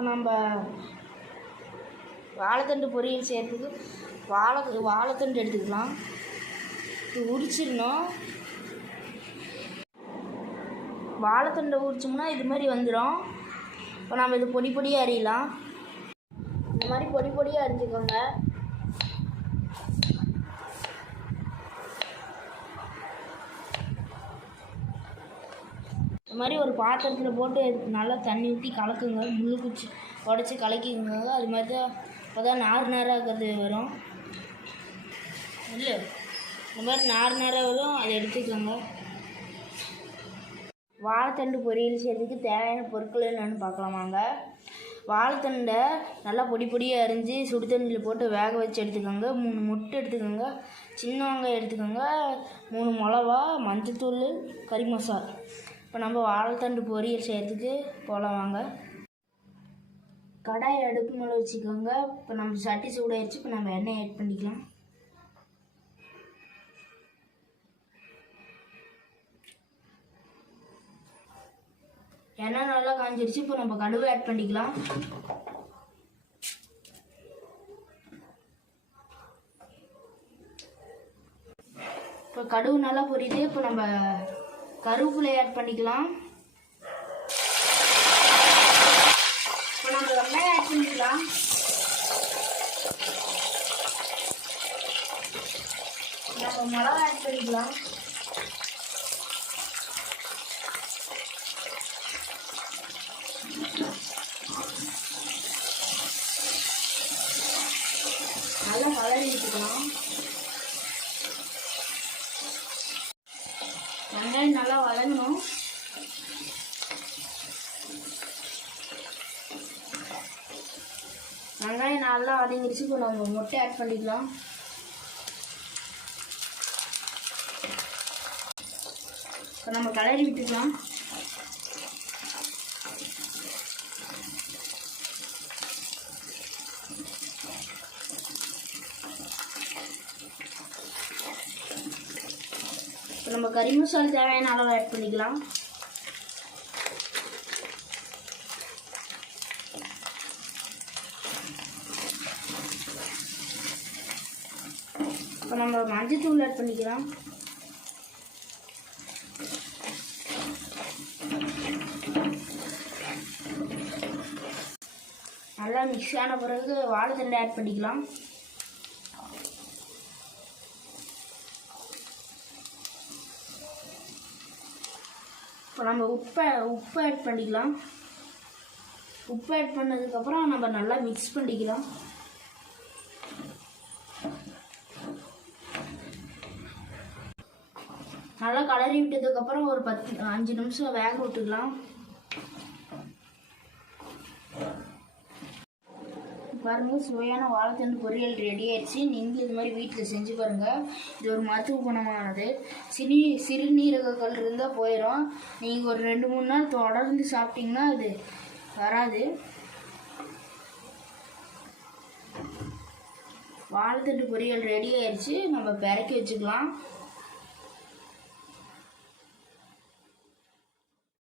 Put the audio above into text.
இப்போ நம்ம வாழைத்தண்டு பொரியல் செய்கிறதுக்கு வாழைத்தண்டு எடுத்துக்கலாம். இது உரிச்சிடணும். வாழைத்தண்டை உரிச்சோம்னா இது மாதிரி வந்துடும். இப்போ நம்ம இது பொடி பொடியாக அரியலாம். இந்த மாதிரி பொடி பொடியாக அரிஞ்சுக்கோங்க. இந்த மாதிரி ஒரு பாத்திரத்தில் போட்டு நல்லா தண்ணி ஊற்றி கலக்குங்க. முள் குச்சி உடச்சி கலக்கிங்க. அது மாதிரி தான் அப்போ தான் நார் ஆகிறது வரும். இல்லை இந்த மாதிரி நார் வரும். அதை எடுத்துக்கோங்க. வாழைத்தண்டு பொரியல் செய்கிறதுக்கு தேவையான பொருட்கள் என்னென்னு பார்க்கலாமாங்க. வாழைத்தண்டை நல்லா பொடி பொடியாக அரிஞ்சு சுடு தண்ணியில் போட்டு வேக வச்சு எடுத்துக்கோங்க. 3 முட்டை எடுத்துக்கோங்க. சின்ன வெங்காயம் எடுத்துக்கோங்க. 3 மிளகா, மஞ்சத்தூள், கறி மசாலா. இப்போ நம்ம வாழைத்தண்டு பொரியல் செய்கிறதுக்கு போகலாம் வாங்க. கடாயை அடுப்பு மேலே வச்சுக்கோங்க. இப்போ நம்ம சட்டி சூடாகிடுச்சு. இப்போ நம்ம எண்ணெய் ஆட் பண்ணிக்கலாம். எண்ணெய் நல்லா காஞ்சிடுச்சு. இப்போ நம்ம கடுகு ஆட் பண்ணிக்கலாம். இப்போ கடுகு நல்லா பொரியுது. இப்போ நம்ம கருவேப்பிலை ஆட் பண்ணிக்கலாம். இப்போ நம்ம வெங்காயம் ஆட் பண்ணிக்கலாம். நம்ம மிளகா ஆட் பண்ணிக்கலாம். நல்லா கலரி விட்டுக்கலாம். வெங்காயம் நல்லா வதங்கணும். வெங்காயம் நல்லா வதங்கிடுச்சு. இப்போ நம்ம முட்டை ஆட் பண்ணிக்கலாம். இப்போ நம்ம கலரி விட்டுக்கலாம். இப்போ நம்ம கறி மசாலா தேவையான அளவு ஆட் பண்ணிக்கலாம். இப்போ நம்ம மஞ்சத்தூள் ஆட் பண்ணிக்கலாம். நல்லா மிக்ஸ் ஆன பிறகு வாழைத்தண்டை ஆட் பண்ணிக்கலாம். இப்போ நம்ம உப்பு ஆட் பண்ணிக்கலாம். உப்பு ஆட் பண்ணதுக்கப்புறம் நம்ம நல்லா மிக்ஸ் பண்ணிக்கலாம். நல்லா கலரி விட்டதுக்கப்புறம் ஒரு 5 நிமிஷம் வேக விட்டுக்கலாம். பாருங்க, சுவையான வாழைத்தண்டு பொரியல் ரெடி ஆயிடுச்சு. நீங்கள் இது மாதிரி வீட்டில் செஞ்சு பாருங்கள். இது ஒரு மருத்துவ குணமானது. சிறுநீரகங்கள் இருந்தால் போயிடும். நீங்கள் ஒரு 2-3 நாள் தொடர்ந்து சாப்பிட்டீங்கன்னா அது வராது. வாழைத்தண்டு பொரியல் ரெடி ஆயிடுச்சு. நம்ம பிறக்கி வச்சுக்கலாம்.